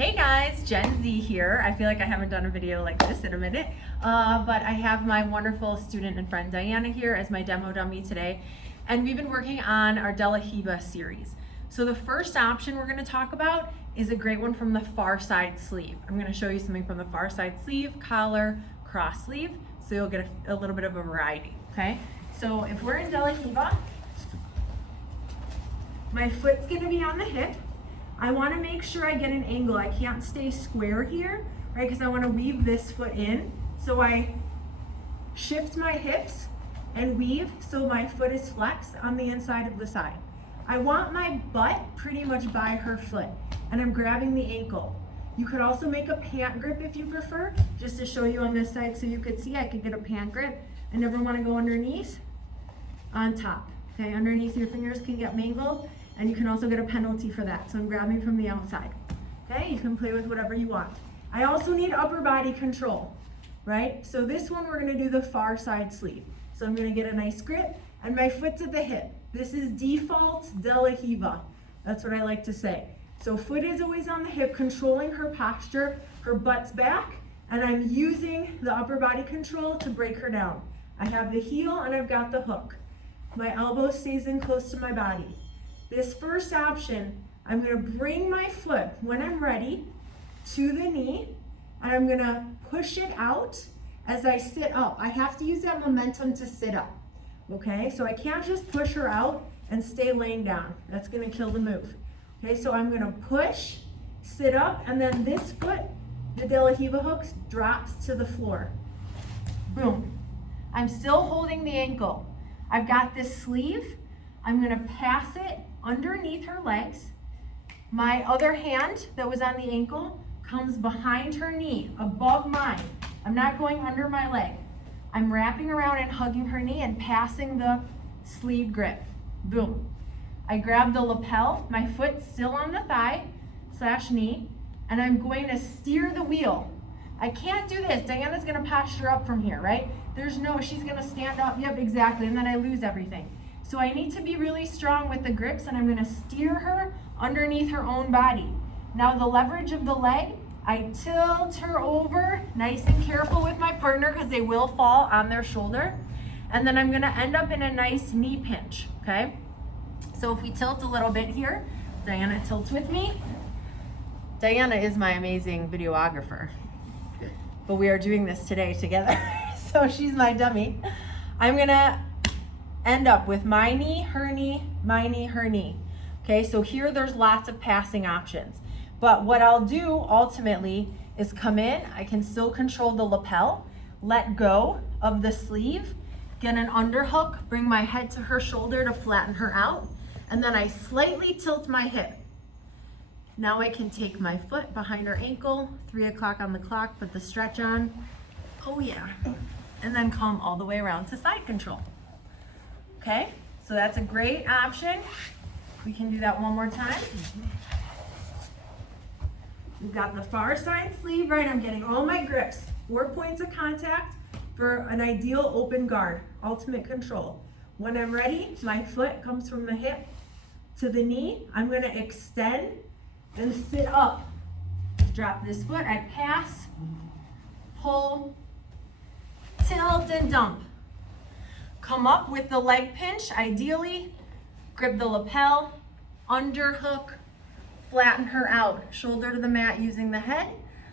Hey guys, Gen Z here. I feel like I haven't done a video like this in a minute, but I have my wonderful student and friend Diana here as my demo dummy today, and we've been working on our De La Riva series. So the first option we're going to talk about is a great one from the far side sleeve. I'm going to show you something from the far side sleeve, collar, cross sleeve, so you'll get a little bit of a variety, okay? So if we're in De La Riva, my foot's going to be on the hip. I want to make sure I get an angle. I can't stay square here, right? Because I want to weave this foot in. So I shift my hips and weave so my foot is flexed on the inside of the side. I want my butt pretty much by her foot, and I'm grabbing the ankle. You could also make a pant grip if you prefer, just to show you on this side so you could see. I could get a pant grip. I never want to go underneath, on top. Okay, underneath your fingers can get mangled. And you can also get a penalty for that. So I'm grabbing from the outside. Okay, you can play with whatever you want. I also need upper body control, right? So this one, we're gonna do the far side sleeve. So I'm gonna get a nice grip and my foot's at the hip. This is default De La Riva. That's what I like to say. So foot is always on the hip, controlling her posture, her butt's back, and I'm using the upper body control to break her down. I have the heel and I've got the hook. My elbow stays in close to my body. This first option, I'm gonna bring my foot, when I'm ready, to the knee, and I'm gonna push it out as I sit up. I have to use that momentum to sit up, okay? So I can't just push her out and stay laying down. That's gonna kill the move. Okay, so I'm gonna push, sit up, and then this foot, the De La Riva hook, drops to the floor. Boom. I'm still holding the ankle. I've got this sleeve. I'm gonna pass it underneath her legs. My other hand that was on the ankle comes behind her knee, above mine. I'm not going under my leg. I'm wrapping around and hugging her knee and passing the sleeve grip. Boom. I grab the lapel, my foot still on the thigh / knee, and I'm going to steer the wheel. I can't do this. Diana's gonna posture up from here, right? There's no, she's gonna stand up. Yep, exactly, and then I lose everything. So I need to be really strong with the grips, and I'm gonna steer her underneath her own body. Now the leverage of the leg, I tilt her over, nice and careful with my partner because they will fall on their shoulder. And then I'm gonna end up in a nice knee pinch, okay? So if we tilt a little bit here, Diana tilts with me. Diana is my amazing videographer, but we are doing this today together. So she's my dummy. I'm gonna end up with my knee, her knee, my knee, her knee. Okay, so here there's lots of passing options. But what I'll do ultimately is come in, I can still control the lapel, let go of the sleeve, get an underhook, bring my head to her shoulder to flatten her out, and then I slightly tilt my hip. Now I can take my foot behind her ankle, 3 o'clock on the clock, put the stretch on, oh yeah, and then come all the way around to side control. Okay, so that's a great option. We can do that one more time. We've got the far side sleeve, right? I'm getting all my grips. 4 points of contact for an ideal open guard, ultimate control. When I'm ready, my foot comes from the hip to the knee. I'm gonna extend and sit up. Drop this foot, I pass, pull, tilt, and dump. Come up with the leg pinch, ideally. Grip the lapel, underhook, flatten her out. Shoulder to the mat using the head.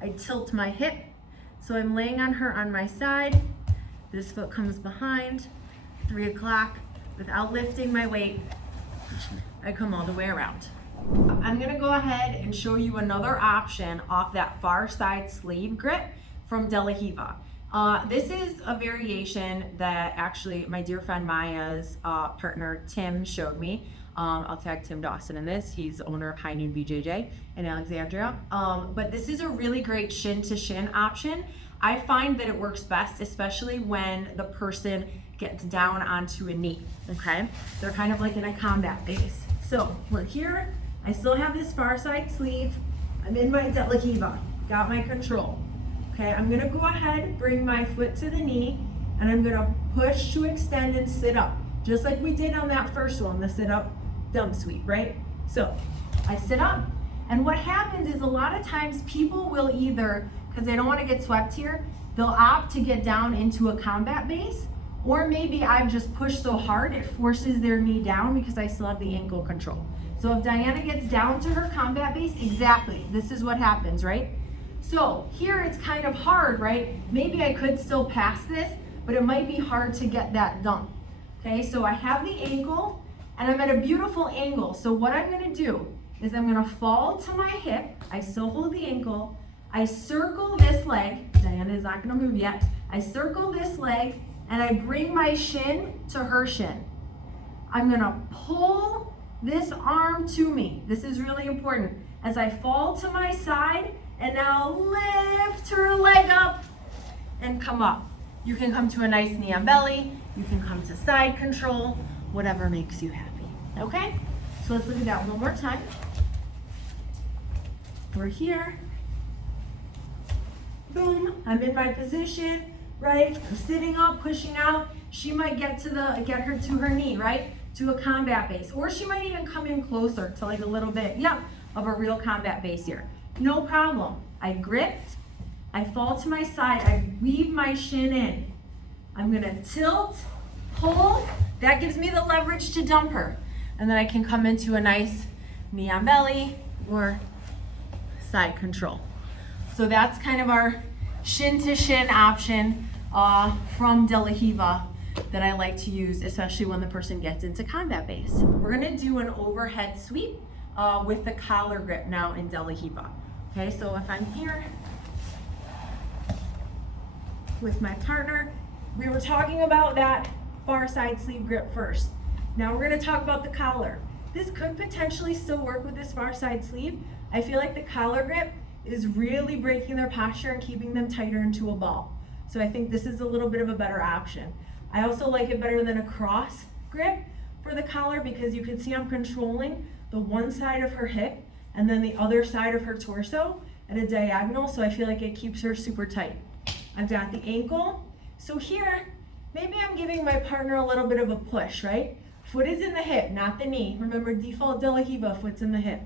I tilt my hip, so I'm laying on her on my side. This foot comes behind, 3 o'clock. Without lifting my weight, I come all the way around. I'm gonna go ahead and show you another option off that far side sleeve grip from De La Riva. This is a variation that actually my dear friend Maya's partner Tim showed me. I'll tag Tim Dawson in this. He's the owner of High Noon BJJ in Alexandria. But this is a really great shin to shin option. I find that it works best, especially when the person gets down onto a knee, okay? They're kind of like in a combat base. So we're here. I still have this far side sleeve. I'm in my De La Riva, got my control. Okay, I'm gonna go ahead, bring my foot to the knee, and I'm gonna push to extend and sit up, just like we did on that first one, the sit up dumb sweep, right? So I sit up, And what happens is a lot of times people will either, because they don't want to get swept here, they'll opt to get down into a combat base, or maybe I've just pushed so hard it forces their knee down because I still have the ankle control. So if Diana gets down to her combat base, exactly, this is what happens, right? So here it's kind of hard, right? Maybe I could still pass this, but it might be hard to get that done. Okay, so I have the ankle and I'm at a beautiful angle. So what I'm gonna do is I'm gonna fall to my hip, I still hold the ankle, I circle this leg, Diana is not gonna move yet, I circle this leg and I bring my shin to her shin. I'm gonna pull this arm to me. This is really important. As I fall to my side and now lift her leg up and come up. You can come to a nice knee on belly, you can come to side control, whatever makes you happy, okay? So let's look at that one more time. We're here. Boom, I'm in my position, right? I'm sitting up, pushing out. She might get her to her knee, right? To a combat base. Or she might even come in closer to like a little bit, of a real combat base here. No problem. I grip, I fall to my side, I weave my shin in. I'm gonna tilt, pull, that gives me the leverage to dump her. And then I can come into a nice knee on belly or side control. So that's kind of our shin to shin option from De La Riva that I like to use, especially when the person gets into combat base. We're gonna do an overhead sweep with the collar grip now in De La Riva. Okay, so if I'm here with my partner, we were talking about that far side sleeve grip first. Now we're gonna talk about the collar. This could potentially still work with this far side sleeve. I feel like the collar grip is really breaking their posture and keeping them tighter into a ball. So I think this is a little bit of a better option. I also like it better than a cross grip for the collar because you can see I'm controlling the one side of her hip and then the other side of her torso at a diagonal, so I feel like it keeps her super tight. I've got the ankle. So here, maybe I'm giving my partner a little bit of a push, right? Foot is in the hip, not the knee. Remember, default De La Riva, foot's in the hip.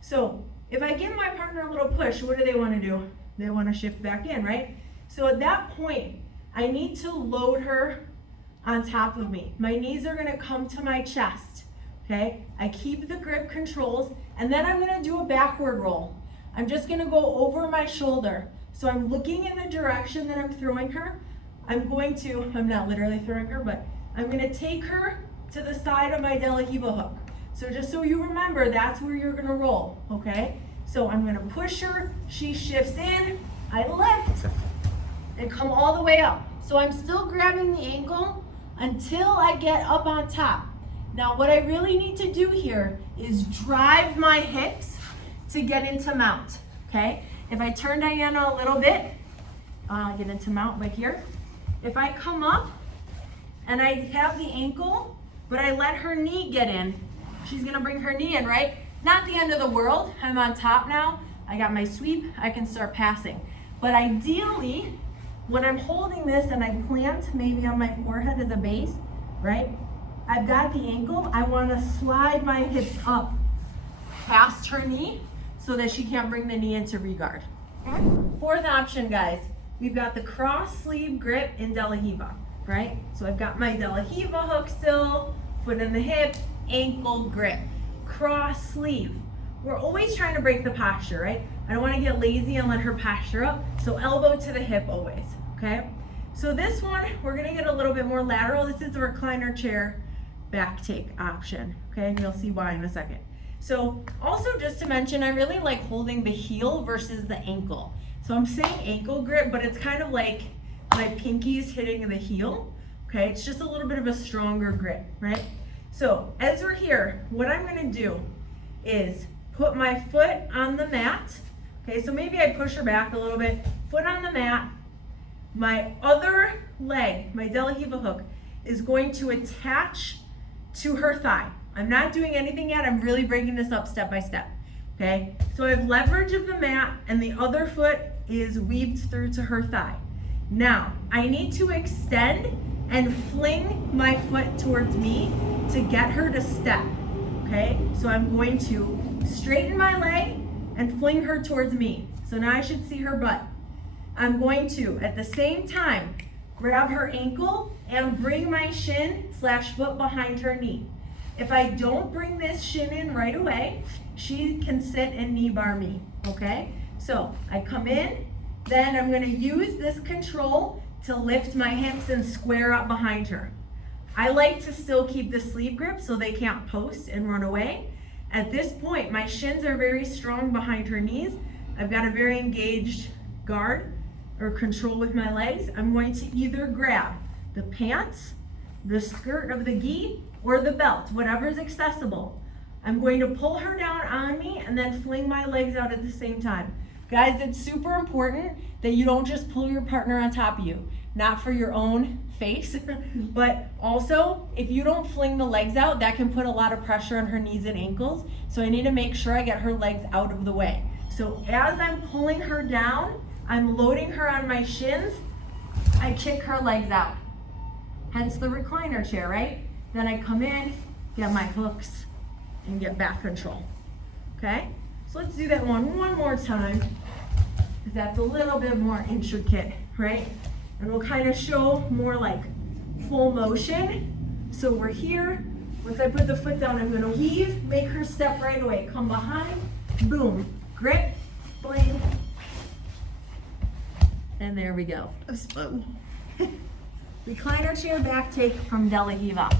So if I give my partner a little push, what do they want to do? They want to shift back in, right? So at that point, I need to load her on top of me. My knees are gonna come to my chest, okay? I keep the grip controls, and then I'm gonna do a backward roll. I'm just gonna go over my shoulder. So I'm looking in the direction that I'm throwing her. I'm not literally throwing her, but I'm gonna take her to the side of my De La Riva hook. So just so you remember, that's where you're gonna roll, okay? So I'm gonna push her, she shifts in, I lift, and come all the way up. So I'm still grabbing the ankle until I get up on top. Now what I really need to do here is drive my hips to get into mount, okay? If I turn Diana a little bit, get into mount right here. If I come up and I have the ankle, but I let her knee get in, she's gonna bring her knee in, right? Not the end of the world, I'm on top now. I got my sweep, I can start passing. But ideally, when I'm holding this and I plant maybe on my forehead as a base, right? I've got the ankle, I wanna slide my hips up past her knee so that she can't bring the knee into re-guard. Okay? Fourth option, guys, we've got the cross sleeve grip in De La Riva, right? So I've got my De La Riva hook still, foot in the hip, ankle grip, cross sleeve. We're always trying to break the posture, right? I don't want to get lazy and let her posture up, so elbow to the hip always, okay? So this one, we're gonna get a little bit more lateral. This is the recliner chair back take option, okay? And you'll see why in a second. So also just to mention, I really like holding the heel versus the ankle. So I'm saying ankle grip, but it's kind of like my pinkies hitting the heel, okay? It's just a little bit of a stronger grip, right? So as we're here, what I'm gonna do is put my foot on the mat. Okay, so maybe I push her back a little bit, foot on the mat. My other leg, my De La Riva hook, is going to attach to her thigh. I'm not doing anything yet, I'm really breaking this up step by step, okay? So I have leverage of the mat and the other foot is weaved through to her thigh. Now, I need to extend and fling my foot towards me to get her to step, okay? So I'm going to straighten my leg and fling her towards me. So now I should see her butt. I'm going to, at the same time, grab her ankle and bring my shin/foot behind her knee. If I don't bring this shin in right away, she can sit and knee bar me, okay? So I come in, then I'm gonna use this control to lift my hips and square up behind her. I like to still keep the sleeve grip so they can't post and run away. At this point, my shins are very strong behind her knees. I've got a very engaged guard or control with my legs. I'm going to either grab the pants, the skirt of the gi, or the belt, whatever's accessible. I'm going to pull her down on me and then fling my legs out at the same time. Guys, it's super important that you don't just pull your partner on top of you, not for your own face, but also if you don't fling the legs out, that can put a lot of pressure on her knees and ankles. So I need to make sure I get her legs out of the way. So as I'm pulling her down, I'm loading her on my shins, I kick her legs out. Hence the recliner chair, right? Then I come in, get my hooks, and get back control, okay? So let's do that one more time, because that's a little bit more intricate, right? And we'll kind of show more like full motion. So we're here. Once I put the foot down, I'm gonna weave, make her step right away. Come behind, boom, grip, bling. And there we go. That was fun. Recliner chair back take from De La Riva.